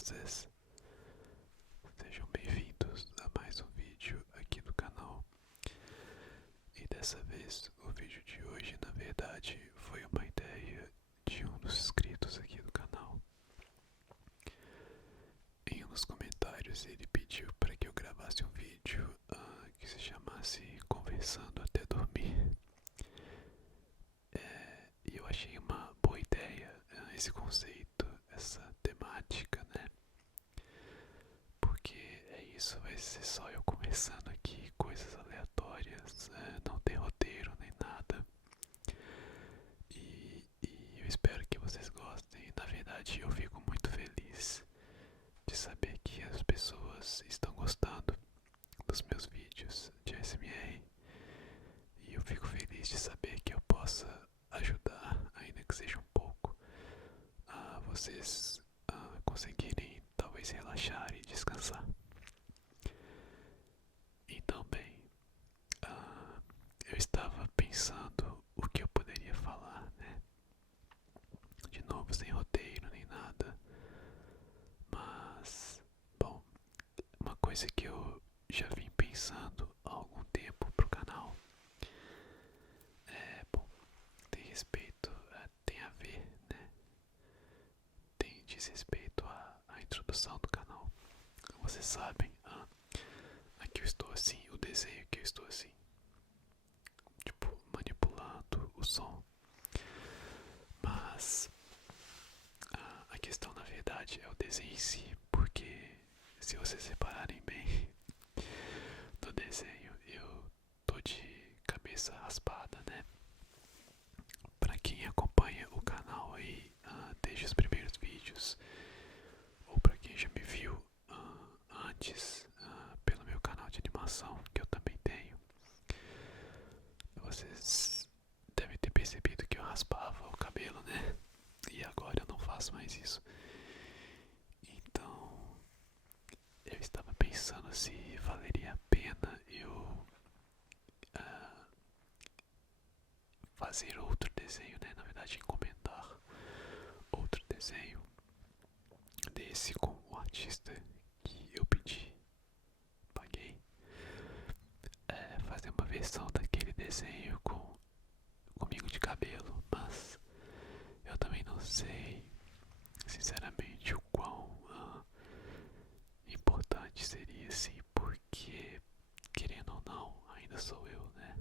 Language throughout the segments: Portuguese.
vocês? Sejam bem-vindos a mais um vídeo aqui no canal. E dessa vez, o vídeo de hoje, na verdade, foi uma ideia de um dos inscritos aqui do canal. Em um dos comentários, ele pediu para que eu gravasse um vídeo que se chamasse Conversando até Dormir. E eu achei uma boa ideia esse conceito, essa temática, né? Porque é isso, vai ser só eu conversando aqui, coisas aleatórias, não tem roteiro nem nada. E eu espero que vocês gostem. Na verdade, eu fico muito feliz de saber que as pessoas estão gostando dos meus vídeos de ASMR. E eu fico feliz de saber que eu possa ajudar, ainda que seja um pouco, a vocês conseguirem talvez relaxar e descansar. Então, bem, eu estava pensando o que eu poderia falar, né? De novo, sem roteiro nem nada. Mas, bom, uma coisa que eu já vim pensando há algum tempo pro canal bom, tem respeito, tem a ver, né? Diz respeito à introdução do canal. Vocês sabem, aqui eu estou assim, o desenho que eu estou assim, tipo, manipulando o som. Mas a questão na verdade é o desenho em si, porque se vocês repararem bem no desenho, eu tô de cabeça raspada, né? Pra quem acompanha o canal aí desde os primeiros vídeos, ou pra quem já me viu antes pelo meu canal de animação, que eu também tenho, vocês devem ter percebido que eu raspava o cabelo, né? E agora eu não faço mais isso. Então, eu estava pensando se valeria a pena eu fazer outro desenho, né? Na verdade, encomendar outro desenho desse com o artista que eu pedi, paguei, fazer uma versão daquele desenho comigo de cabelo, mas eu também não sei, sinceramente, o quão importante seria assim, porque, querendo ou não, ainda sou eu, né?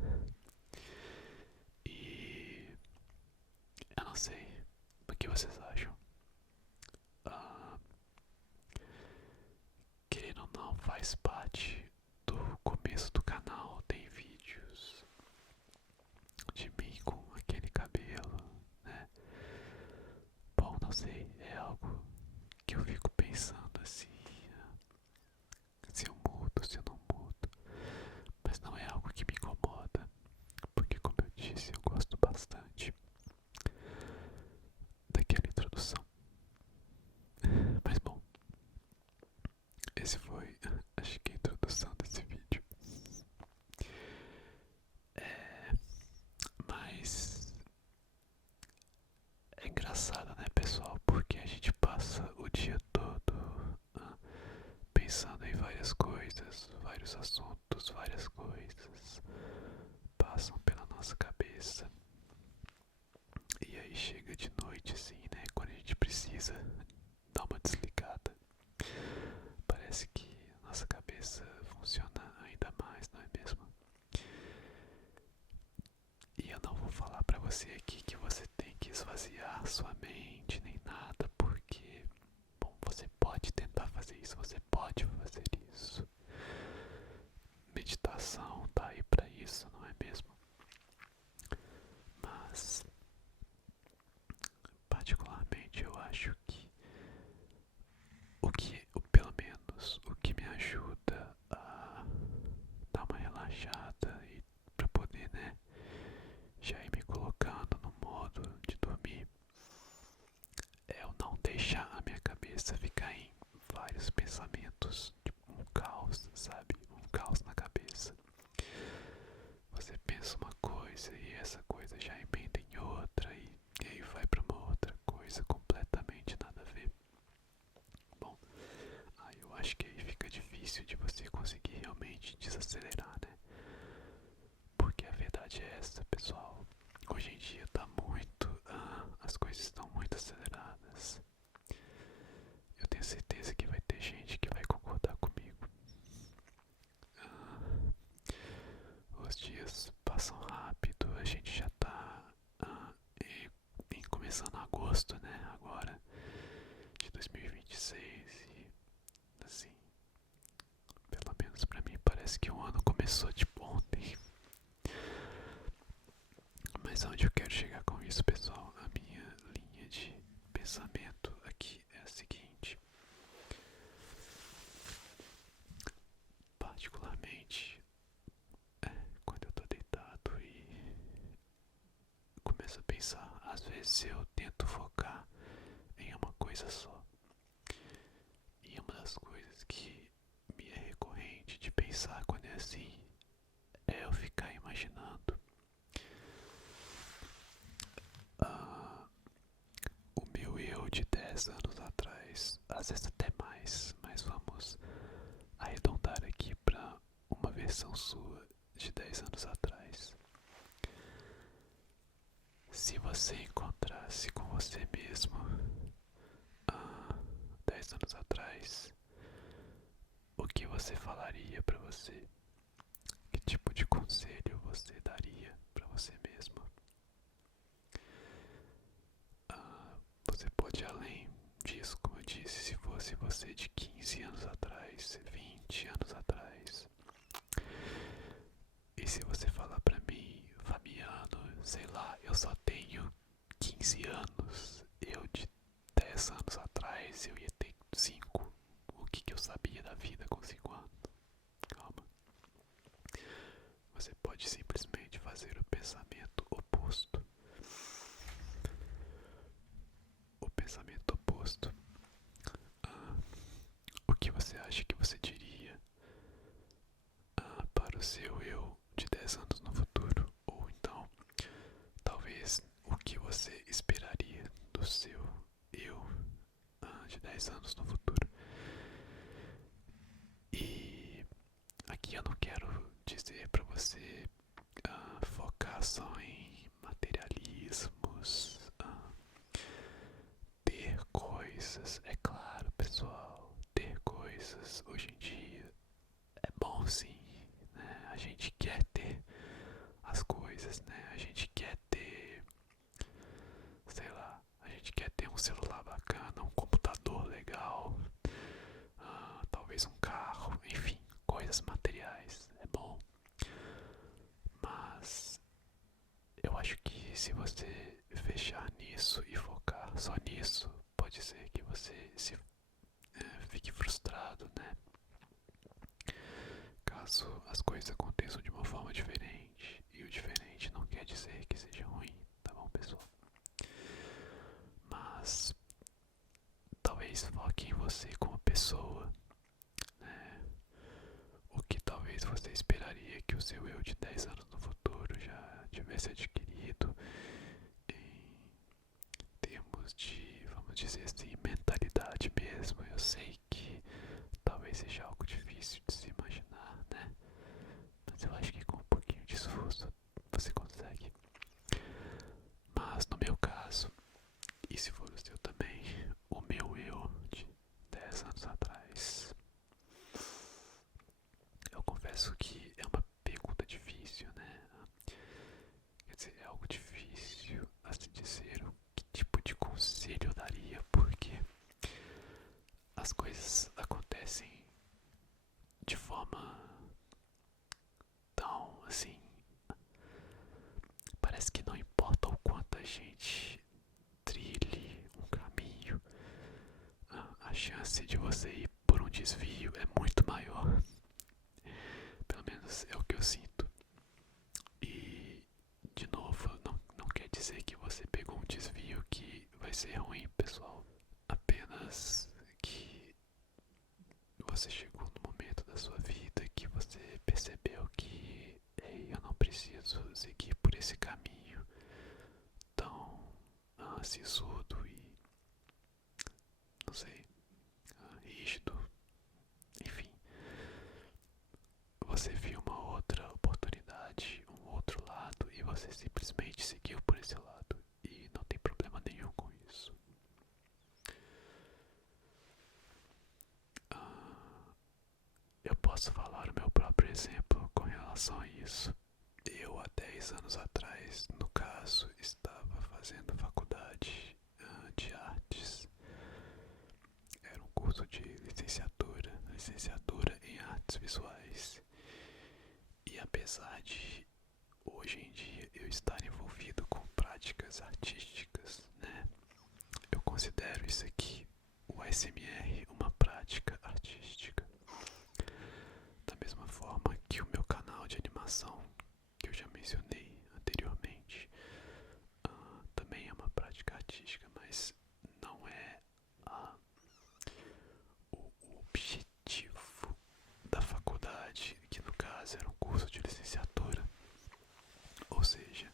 E eu não sei o que vocês acham. Ah, Querendo ou não, faz parte do começo do canal. Tem vídeos de mim com aquele cabelo, né? Bom, não sei, é algo que eu fico pensando assim, se eu mudo, se eu não mudo. Mas não é algo que me incomoda, porque como eu disse, eu gosto bastante daquela introdução. Mas bom, esse foi, acho que a introdução desse vídeo. É, mas é engraçado, né, pessoal? Porque a gente passa o dia todo pensando em várias coisas, vários assuntos, várias coisas passam pela nossa cabeça. E aí chega de noite, assim, né? Quando a gente precisa dar uma desligada, parece que nossa cabeça funciona ainda mais, não é mesmo? E eu não vou falar pra você aqui que você tem que esvaziar sua mente nem nada, porque, bom, você pode tentar fazer isso, você pode fazer isso. Meditação tá aí pra isso, não é mesmo? Mas, particularmente, eu acho que pelo menos, o que me ajuda a dar uma relaxada e pra poder, né, já ir me colocando no modo de dormir, é eu não deixar a minha cabeça ficar em vários pensamentos, tipo um caos, sabe? Um caos na cabeça. Você pensa uma coisa e essa coisa já emenda em outra e aí vai pra uma outra coisa completamente nada a ver. Bom, os dias passam rápido, a gente já tá começando agosto, né? Agora de 2026 e assim, pelo menos pra mim parece que o ano começou tipo ontem. Mas onde eu quero chegar com isso, pessoal? A minha linha de pensamento aqui é a seguinte: particularmente, quando eu tô deitado e começo a pensar, às vezes eu tento focar em uma coisa só. E uma das coisas que me é recorrente de pensar quando é assim é eu ficar imaginando ah, o meu eu de 10 anos atrás, às vezes até mais, mas vamos arredondar aqui para uma versão sua de 10 anos atrás. Se você encontrasse com você mesmo 10 anos atrás, o que você falaria para você? Que tipo de conselho você daria para você mesmo? Você pode ir além disso, como eu disse, se fosse você de 15 anos atrás, 20 anos atrás. E se você falar pra mim, Fabiano, sei lá, eu só tenho 15 anos, eu de 10 anos atrás eu ia ter 5. O que eu sabia da vida com 5 anos? Calma. Você pode simplesmente fazer o pensamento oposto. O pensamento oposto. O que você acha que você diria para o seu eu de 10 anos no futuro? Ou então, talvez o que você esperaria do seu eu de 10 anos no futuro? E aqui eu não quero dizer para você focar só em materialismos, ter coisas. É claro, pessoal, ter coisas hoje em dia é bom sim, né? A gente quer ter as coisas, né? A gente quer ter, sei lá, a gente quer ter um celular bacana, um computador legal, talvez um carro, enfim, coisas materiais, é bom. Mas eu acho que se você fechar nisso e focar só nisso, pode ser que você fique frustrado, né? Caso as coisas aconteçam de uma forma diferente, e o diferente não quer dizer que seja ruim, tá bom, pessoal? Mas talvez foque em você como pessoa, né? O que talvez você esperaria que o seu eu de 10 anos no futuro já tivesse adquirido em termos de, vamos dizer assim, mentalidade mesmo. Eu sei que talvez seja algo difícil de se imaginar, né? Mas eu acho que com um pouquinho de esforço você consegue. Mas no meu caso, e se for o seu também, o meu eu de 10 anos atrás, eu confesso que é uma pergunta difícil, né? Quer dizer, é algo difícil a se dizer o que tipo de conselho eu daria, porque as coisas acontecem de forma tão assim. Parece que não importa o quanto a gente trilhe um caminho, a chance de você ir por um desvio é muito maior. Pelo menos é o que eu sinto. E, de novo, não quer dizer que você pegou um desvio que vai ser ruim, pessoal. Apenas que você chegou no momento da sua vida que você percebeu que, ei, eu não preciso seguir por esse caminho tão sisudo e, não sei, rígido. Enfim, você viu uma outra oportunidade, um outro lado e você simplesmente seguiu por esse lado e não tem problema nenhum com isso. Eu posso falar o meu próprio exemplo com relação a isso. 10 anos atrás, no caso, estava fazendo faculdade de artes. Era um curso de licenciatura em artes visuais. E apesar de hoje em dia eu estar envolvido com práticas artísticas, né? Eu considero isso aqui, o ASMR, uma prática artística. Da mesma forma que o meu canal de animação, que eu já mencionei anteriormente, também é uma prática artística, mas não é o objetivo da faculdade, que no caso era um curso de licenciatura, ou seja,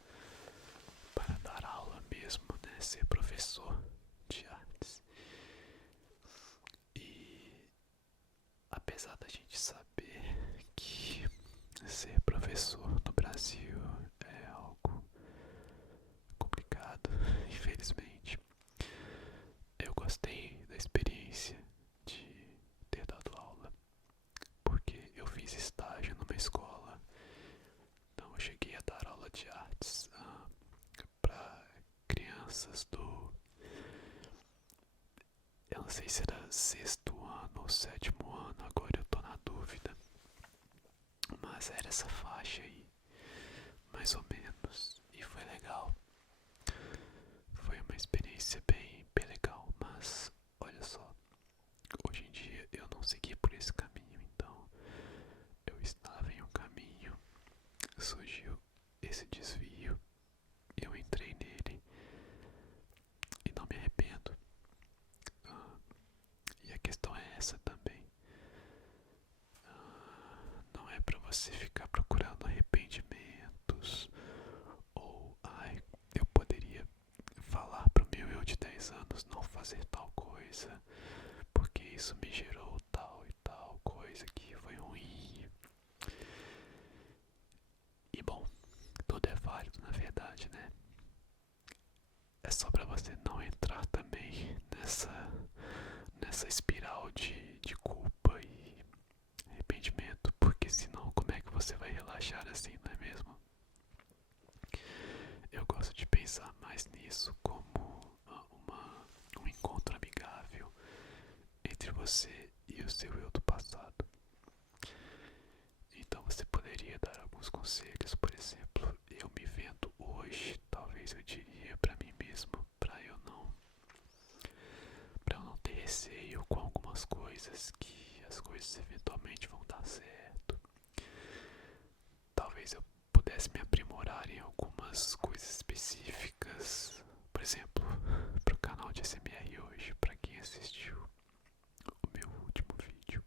para dar aula mesmo, né, ser professor de artes. E apesar da gente saber que ser professor no Brasil é algo complicado, infelizmente, eu gostei da experiência de ter dado aula, porque eu fiz estágio numa escola. Então eu cheguei a dar aula de artes para crianças do... Eu não sei se era sexto ano ou sétimo ano, agora eu tô na dúvida. Mas era essa faixa aí, mais ou menos. E foi legal. Foi uma experiência bem legal. Mas, olha só, hoje em dia eu não segui por esse caminho. Então, eu estava em um caminho, surgiu esse desvio, eu entrei nele e não me arrependo. E a questão é essa também. Não é pra você ficar procurando arrependimentos ou, ai, eu poderia falar pro meu eu de 10 anos não fazer tal coisa, porque isso me gerou tal e tal coisa que foi ruim. E bom, tudo é válido na verdade, né? É só pra você não entrar também nessa espiral de culpa e arrependimento, porque senão como é que você vai relaxar assim, não é mesmo? Eu gosto de pensar mais nisso como um encontro amigável entre você e o seu eu do passado. Então você poderia dar alguns conselhos, por exemplo, eu me vendo hoje, talvez eu diria pra mim mesmo, pra eu não ter receio com algumas coisas, que as coisas eventualmente vão dar certo. Talvez eu pudesse me aprimorar em algumas coisas específicas, por exemplo, pro canal de ASMR hoje, pra quem assistiu o meu último vídeo.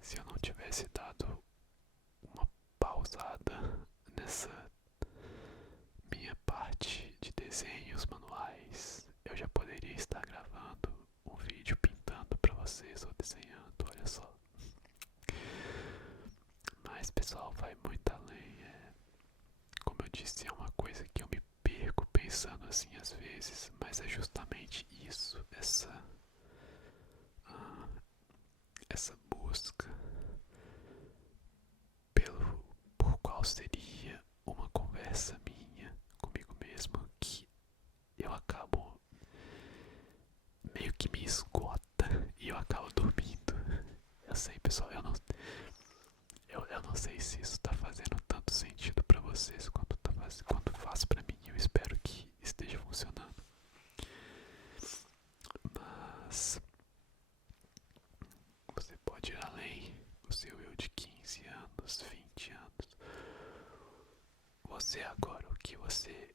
Se eu não tivesse dado uma pausada nessa minha parte de desenhos manuais, eu já poderia estar gravando um vídeo pintando pra vocês ou desenhando, olha só. Mas pessoal, vai muito além. Como eu disse, é uma coisa que eu me perco pensando assim às vezes, mas é justamente isso, essa busca por qual seria uma conversa minha comigo mesmo, que eu acabo meio que me esgota e eu acabo dormindo. Eu sei, pessoal, eu não sei se isso tá fazendo tanto sentido pra vocês quanto faz pra mim. Eu espero que esteja funcionando. Mas você pode ir além. O seu eu de 15 anos, 20 anos. Você agora, o que você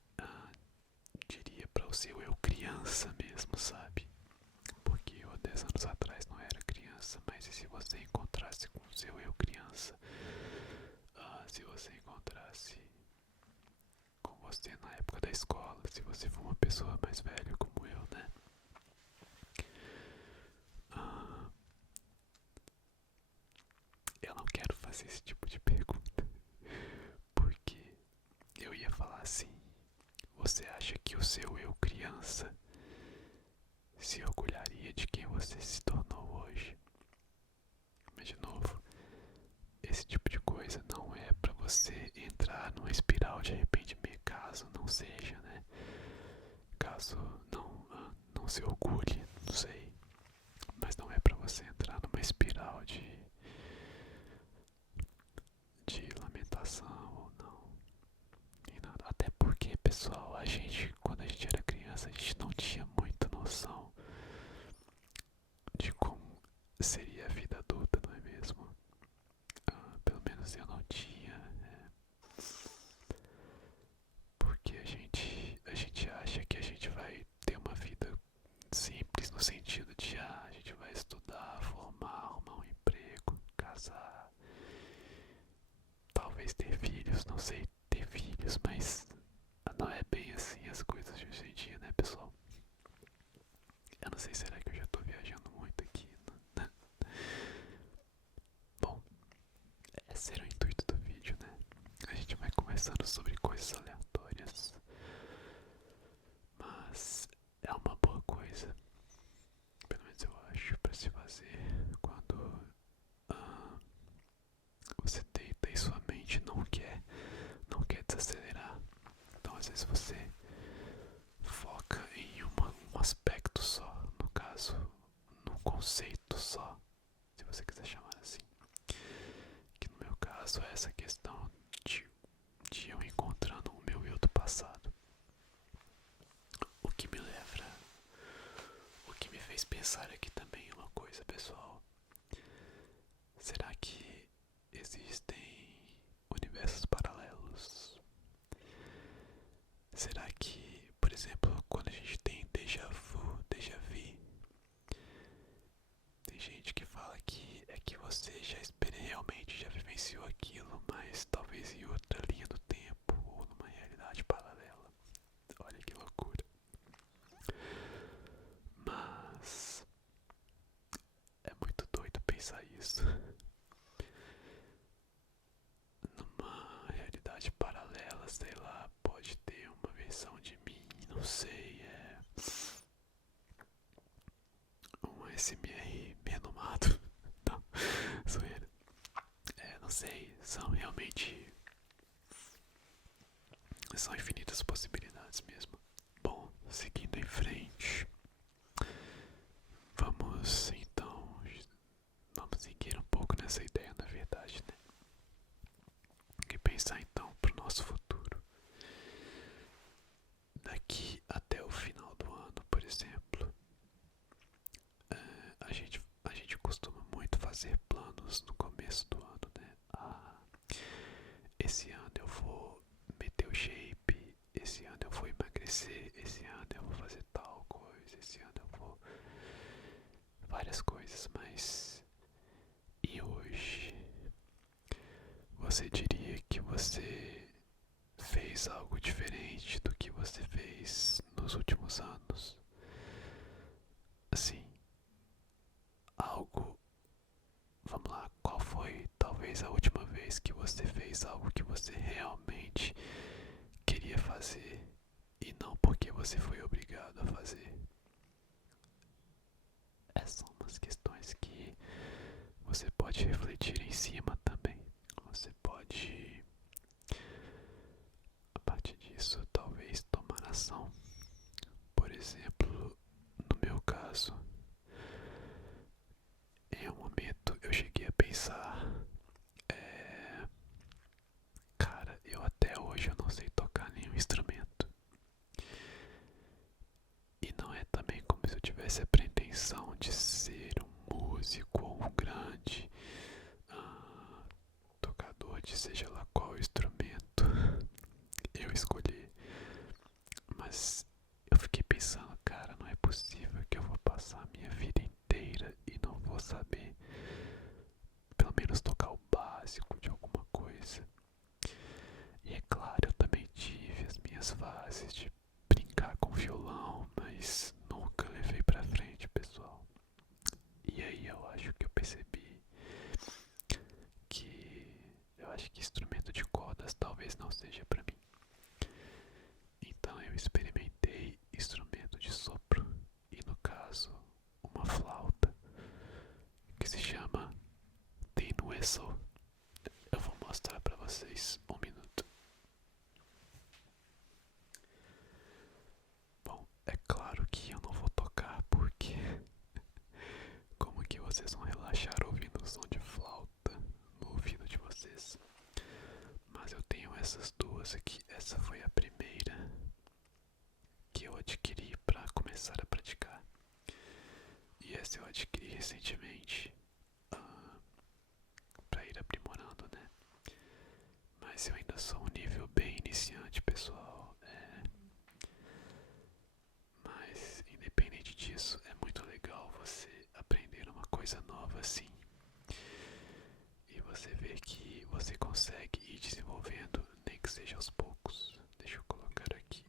diria para o seu eu criança mesmo, sabe? Porque eu há 10 anos atrás não era criança, mas e se você encontrasse com o seu eu criança? Se você encontrasse com você na época da escola, se você for uma pessoa mais velha como eu, né? Eu não quero fazer esse tipo de pergunta, porque eu ia falar assim: você acha que o seu eu criança se orgulharia de quem você se tornou hoje? Mas de novo, esse tipo de coisa não é pra você entrar entrar numa espiral de arrependimento, caso não seja, né? Caso não se orgulhe, não sei. Mas não é pra você entrar numa espiral de lamentação ou não. E nada. Até porque, pessoal, quando a gente era criança, a gente não tinha muita noção de como seria a vida adulta, não é mesmo? Pelo menos eu não tinha, porque a gente acha que a gente vai ter uma vida simples no sentido de a gente vai estudar, formar, arrumar um emprego, casar, talvez ter filhos, não sei ter filhos, mas não é bem assim as coisas de hoje em dia, né, pessoal? Eu não sei, será que eu já tô viajando muito aqui, né? Bom, esse era o intuito do vídeo, né? A gente vai conversando sobre coisas aleatórias, mas é uma boa coisa, pelo menos eu acho, pra se fazer quando você deita e sua mente não quer desacelerar. Então às vezes você foca em um aspecto só, no caso, num conceito só, se você quiser chamar assim. Que no meu caso é essa questão de eu encontrando o meu eu do passado. O que me leva, o que me fez pensar aqui também é uma coisa, pessoal. Será que existem universos paralelos? Será que, por exemplo, quando a gente tem déjà vu, déjà vu, tem gente que fala que é que você realmente já vivenciou aquilo, mas talvez em outra linha do tempo ou numa realidade paralela. Olha que loucura. Mas é muito doido pensar isso. Numa realidade paralela, sei lá, pode ter uma versão de mim, não sei, um SMR renomado. Não, zoeira. Não sei, são infinitas possibilidades mesmo. Bom, seguindo em frente, vamos então, vamos seguir um pouco nessa ideia, na verdade, né? E pensar então pro nosso futuro. Daqui até o final do ano, por exemplo, a gente costuma muito fazer planos no começo do ano, né? Esse ano eu vou meter o shape, esse ano eu vou emagrecer, esse ano eu vou fazer tal coisa, esse ano eu vou várias coisas, mas e hoje? Você diria que você fez algo diferente do que você fez nos últimos anos? Assim, algo. Vamos lá, qual foi talvez a última vez que você fez algo que você realmente queria fazer e não porque você foi obrigado a fazer? Essas são umas questões que você pode refletir em cima também. Você pode, a partir disso, talvez tomar ação. Por exemplo, no meu caso, em um momento eu cheguei a pensar, cara, até hoje eu não sei tocar nenhum instrumento. E não é também como se eu tivesse a pretensão de ser um músico ou um grande tocador de seja lá qual instrumento eu escolhi. Mas eu fiquei pensando, cara, não é possível que eu vou passar a minha vida inteira e não vou saber pelo menos tocar o básico de alguma coisa. E é claro, eu também tive as minhas fases de brincar com violão, mas nunca levei pra frente, pessoal. E aí eu acho que eu percebi que instrumento de cordas talvez não seja pra mim. Então eu experimentei instrumento de sopro e no caso uma flauta que se chama tin whistle. Eu vou mostrar pra vocês um minuto. essas duas aqui. Essa foi a primeira que eu adquiri para começar a praticar. E essa eu adquiri recentemente para ir aprimorando, né? Mas eu ainda sou um nível bem iniciante, pessoal. Mas independente disso, é muito legal você aprender uma coisa nova assim. E você vê que você consegue ir desenvolvendo, nem que seja aos poucos. Deixa eu colocar aqui.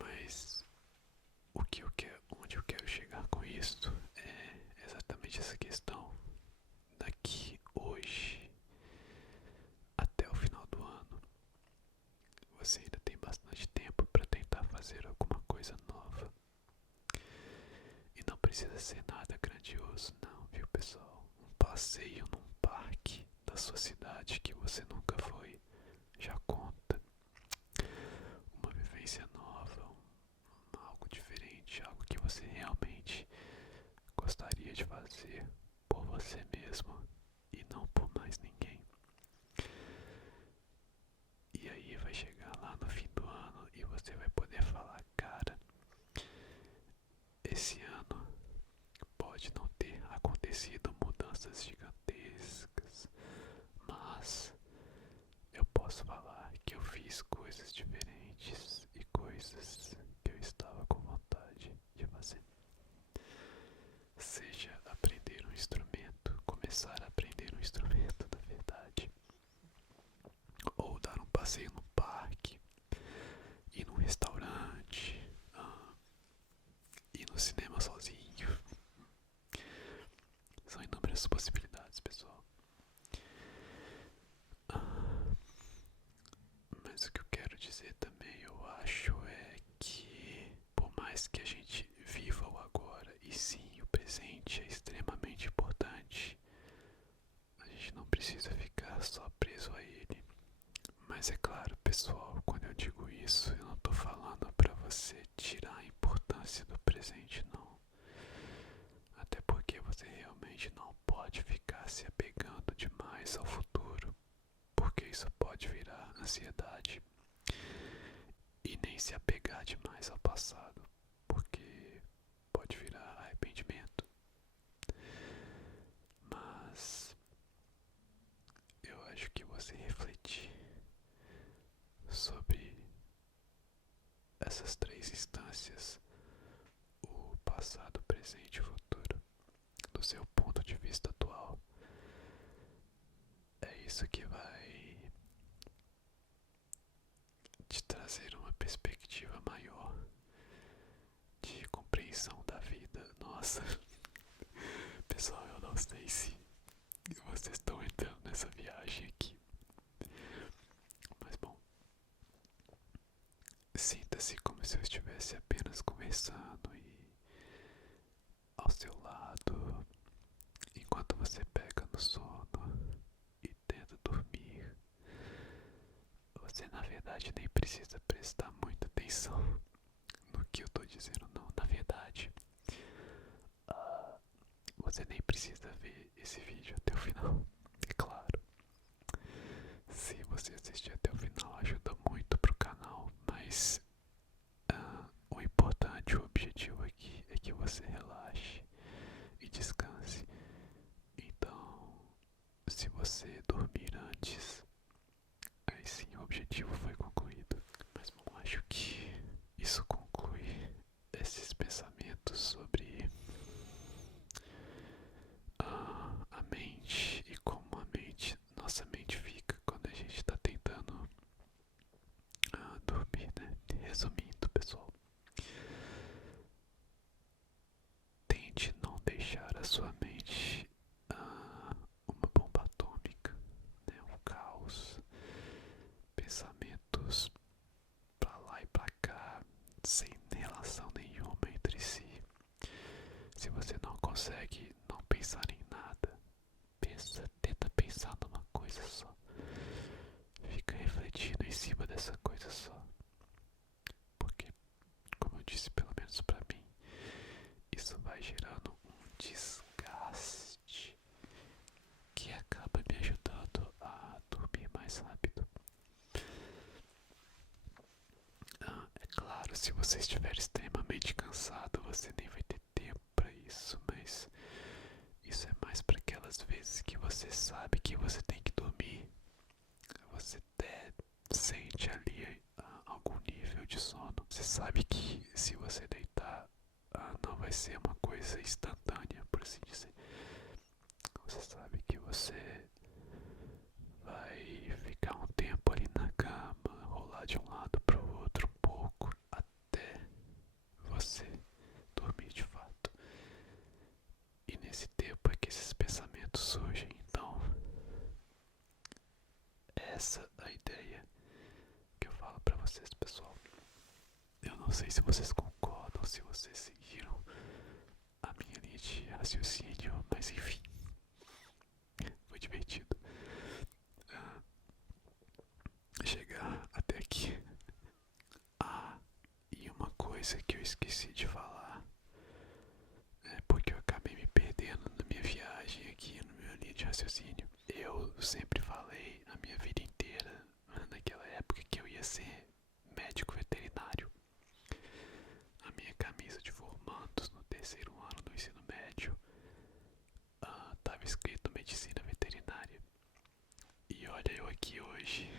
Mas onde eu quero chegar com isso é exatamente essa questão. Daqui hoje até o final do ano, você ainda tem bastante tempo para tentar fazer alguma coisa nova. E não precisa ser nada grandioso, não, viu, pessoal? Um passeio num parque da sua cidade que você nunca foi já conta. Uma vivência nova, algo diferente, algo que você realmente gostaria de fazer por você mesmo e não por mais ninguém. E aí vai chegar lá no fim do ano e você vai poder falar, cara, esse ano pode não ter acontecido mudanças gigantescas, mas eu posso falar que eu fiz coisas diferentes e coisas que eu estava com vontade de fazer. Seja aprender um instrumento, começar a aprender um instrumento, na verdade, ou dar um passeio no parque, ir num restaurante, ir no cinema sozinho. São inúmeras possibilidades, pessoal. Mas o que eu quero dizer também, eu acho, é que por mais que a gente viva o agora, e sim, o presente é extremamente importante, a gente não precisa ficar só preso a ele. Mas é claro, pessoal, quando eu digo isso, eu não tô falando pra você tirar a importância do presente, não. Até porque você realmente não pode ficar se apegando demais ao futuro, porque isso pode virar ansiedade. E nem se apegar demais ao passado, porque pode virar arrependimento. Mas eu acho que você refletir sobre essas três instâncias, o passado, o presente e o futuro, do seu ponto de vista atual, é isso que vai te trazer uma perspectiva maior de compreensão da vida. Nossa, pessoal, eu não sei se vocês estão entrando nessa viagem aqui, mas bom, sinta-se como se eu estivesse apenas conversando e ao seu lado, enquanto você pega no sono e tenta dormir. Você na verdade nem precisa prestar muita atenção no que eu tô dizendo, não. Na verdade, você nem precisa ver esse vídeo até o final, é claro. Se você assistir até o final, ajuda muito pro canal, mas o importante, o objetivo aqui é que você relaxe e descanse. Então, se você dormir antes, aí sim o objetivo foi concluído. Mas bom, acho que isso conclui esses pensamentos sobre a mente e como nossa mente fica quando a gente está tentando dormir, né? Resumindo, pessoal, tente não deixar a sua mente uma bomba atômica, né? Um caos, pensamentos pra lá e pra cá, sem relação nenhuma entre si. Se você não consegue não pensar em nada, tenta pensar numa coisa só. Fica refletindo em cima dessa coisa só. Porque, como eu disse, pelo menos pra mim, isso vai gerando um desgaste você estiver extremamente cansado, você nem vai ter tempo para isso, mas isso é mais para aquelas vezes que você sabe que você tem que dormir. Você até sente ali algum nível de sono. Você sabe que se você deitar, não vai ser uma coisa instantânea, por assim dizer. Você sabe que você vai ficar um tempo ali na cama, rolar de um lado para o outro um pouco, até você dormir de fato. E nesse tempo é que esses pensamentos surgem. Então, essa é a ideia que eu falo pra vocês, pessoal. Eu não sei se vocês concordam, se vocês seguiram a minha linha de raciocínio, mas enfim, foi divertido chegar até aqui. E uma coisa que eu esqueci de falar, porque eu acabei me perdendo na minha viagem aqui, no meu linha de raciocínio. Eu sempre falei a minha vida inteira, naquela época, que eu ia ser médico veterinário. A minha camisa de formandos no terceiro ano do ensino médio estava escrito medicina veterinária. E olha eu aqui hoje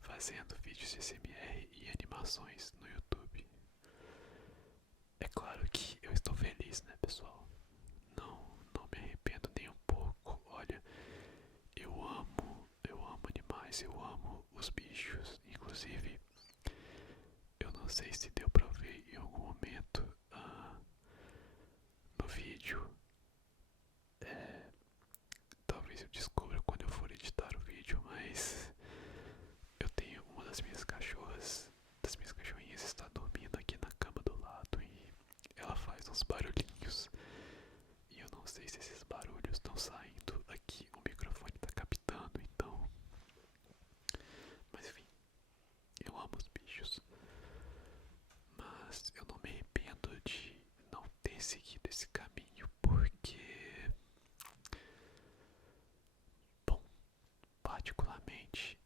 fazendo vídeos de SMR e animações no YouTube. É claro que eu estou feliz, né, pessoal? Não me arrependo nem um pouco. Olha, eu amo animais, eu amo os bichos. Inclusive, eu não sei se deu pra ver em algum momento no vídeo. Talvez eu descubra quando eu for editar o vídeo, mas eu tenho uma das minhas cachorrinhas está dormindo aqui na cama do lado e ela faz uns barulhinhos. E eu não sei se esses barulhos estão saindo aqui, o microfone está captando, então. Mas enfim, eu amo os bichos. Mas eu não me arrependo de não ter seguido esse caminho, porque, bom, particularmente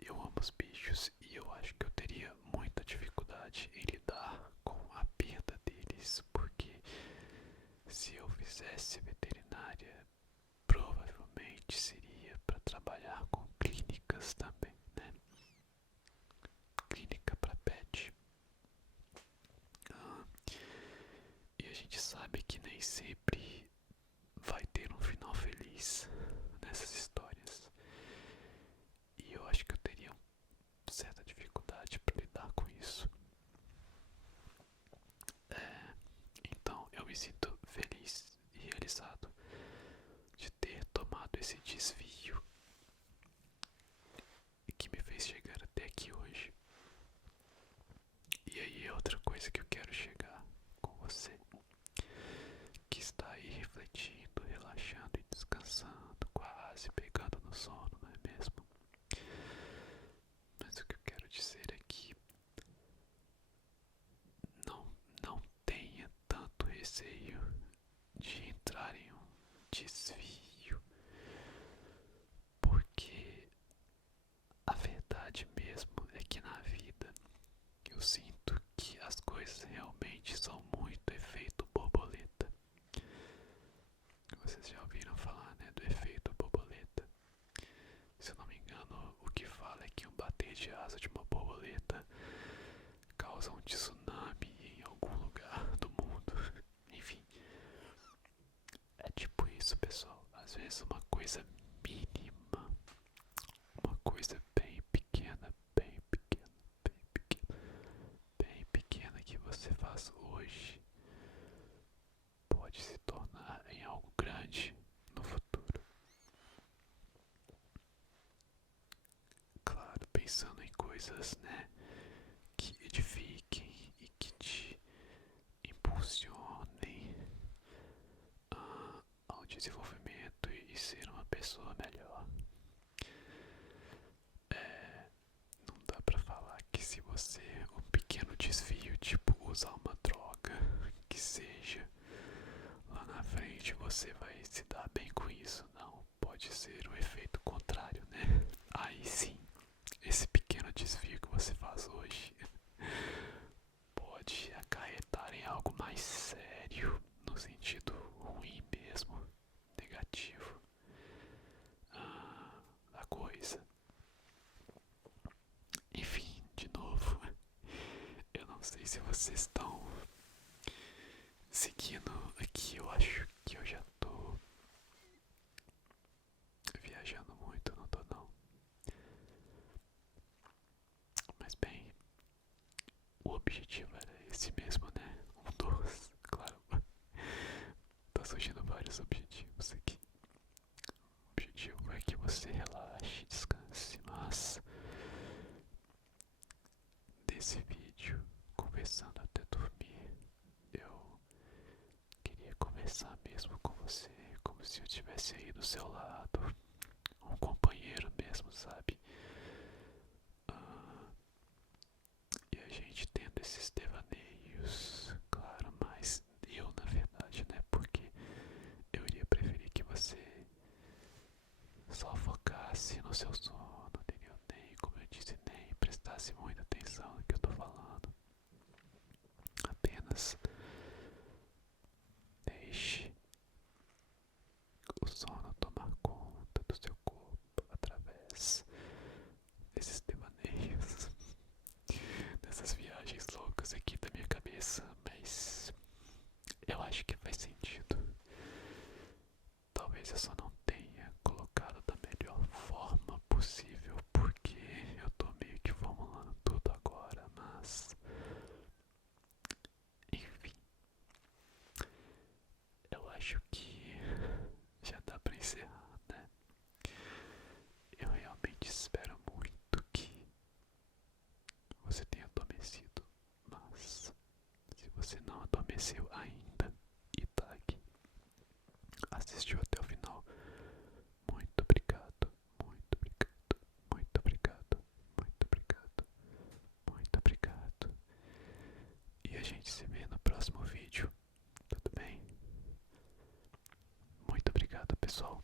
eu amo os bichos e eu acho que eu teria muita dificuldade em lidar com a perda deles, porque se eu fizesse veterinária, provavelmente seria para trabalhar com clínicas também, né? Clínica para pet. E a gente sabe que nem sempre vai ter um final feliz nessas histórias. E eu acho que eu teria certa dificuldade para lidar com isso. Então eu me sinto feliz e realizado de ter tomado esse desvio que me fez chegar até aqui hoje. E aí é outra coisa que eu quero chegar com você, que está aí refletindo, relaxando e descansando, quase pegando no sono, não é mesmo? Mas o que eu quero dizer é que não tenha tanto receio de entrar em um desvio, porque a verdade mesmo é que na vida eu sinto que as coisas realmente são muito efeito borboleta. Vocês já ouviram falar, né, do efeito borboleta? Se eu não me engano, o que fala é que um bater de asa de uma borboleta causa um tsunami em algum lugar do mundo. Enfim, é tipo isso, pessoal. Às vezes uma coisa mínima, uma coisa bem pequena, bem pequena, bem pequena, bem pequena que você faz hoje pode se tornar em algo grande no futuro. Claro, pensando em coisas, né, que edifiquem e que te impulsionem ao desenvolvimento e ser uma pessoa melhor. Não dá pra falar que se você um pequeno desvio, tipo usar uma droga, que seja, lá na frente você vai se dar bem com isso. Não, pode ser o efeito contrário, né? Aí sim, esse pequeno desvio que você faz hoje pode acarretar em algo mais sério, no sentido ruim mesmo, negativo, da coisa. Enfim, de novo, eu não sei se vocês estão seguindo aqui, eu acho que eu já tô viajando muito, não tô não. Mas bem, o objetivo era esse mesmo, né? Um dos, claro. Tá surgindo vários objetivos aqui. O objetivo é que você relaxe, descanse, mas desse vídeo, conversando até dormir, eu queria conversar mesmo com você, como se eu estivesse aí do seu lado, um companheiro mesmo, sabe? Ah, e a gente tendo esses devaneios, claro, mas eu na verdade, né? Porque eu iria preferir que você só focasse no seu sono, entendeu? Nem, como eu disse, nem prestasse muita atenção no que eu tô falando. Apenas deixe o sono tomar conta do seu corpo através desses devaneios, dessas viagens loucas aqui da minha cabeça, mas eu acho que faz sentido. Talvez eu só não tenha colocado da melhor forma possível, porque eu tô meio que formulando tudo agora, mas enfim, eu acho que já dá pra encerrar, né? Eu realmente espero muito que você tenha adormecido, mas se você não adormeceu ainda e tá aqui, assistiu até o final, muito obrigado, muito obrigado, muito obrigado, muito obrigado, muito obrigado. E a gente se vê no próximo vídeo, tudo bem? Muito obrigado, pessoal.